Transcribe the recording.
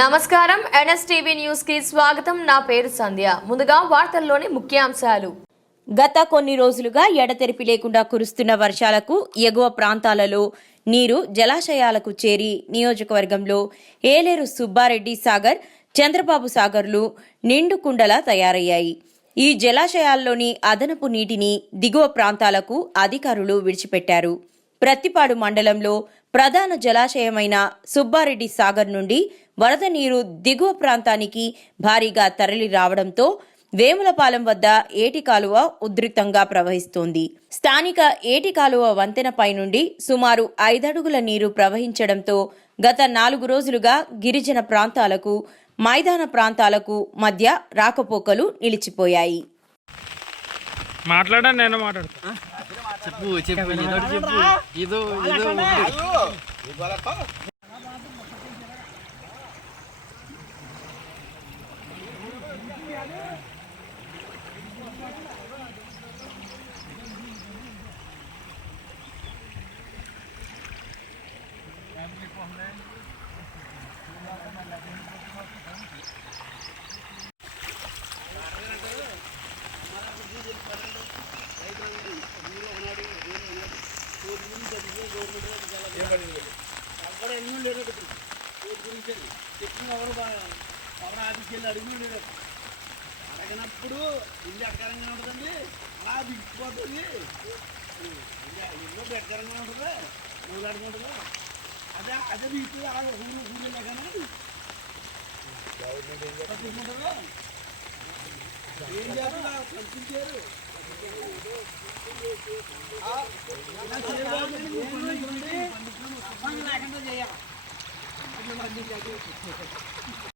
నమస్కారం. ఎన్ఎస్టీవీ న్యూస్కి స్వాగతం. నా పేరు సంధ్య. ముందుగా వార్తల్లోని ముఖ్యాంశాలు. గత కొన్ని రోజులుగా ఎడతెరిపి లేకుండా కురుస్తున్న వర్షాలకు ఎగువ ప్రాంతాలలో నీరు జలాశయాలకు చేరి నియోజకవర్గంలో ఏలేరు సుబ్బారెడ్డి సాగర్ చంద్రబాబు సాగర్లు నిండు కుండలా తయారయ్యాయి. ఈ జలాశయాల్లోని అదనపు నీటిని దిగువ ప్రాంతాలకు అధికారులు విడిచిపెట్టారు. ప్రత్తిపాడు మండలంలో ప్రధాన జలాశయమైన సుబ్బారెడ్డి సాగర్ నుండి వరద నీరు దిగువ ప్రాంతానికి భారీగా తరలి రావడంతో వేములపాలెం వద్ద ఏటి కాలువ ఉధృతంగా ప్రవహిస్తోంది. స్థానిక ఏటి కాలువ వంతెనపై నుండి సుమారు ఐదడుగుల నీరు ప్రవహించడంతో గత నాలుగు రోజులుగా గిరిజన ప్రాంతాలకు మైదాన ప్రాంతాలకు మధ్య రాకపోకలు నిలిచిపోయాయి. మాట్లాడండి నేను మాట్లాడతా. చెప్పు చెప్పు ఏదో ఒకటి చెప్పు ఏదో ఏదో ఒకటి. అడగనప్పుడు ఇల్లు ఎక్కరంగా ఉంటుందండి అలా దిగిపోతుంది ఇల్లు ఎక్కరంగా ఉంటుంది నువ్వు అడుగుంటుందా అదే అదే దిగుతుంది అలా ఊరు ఊరు కానీ పట్టుకుంటుందా ఏం చేస్తున్నా కల్పించారు లేకుండా చేయాలి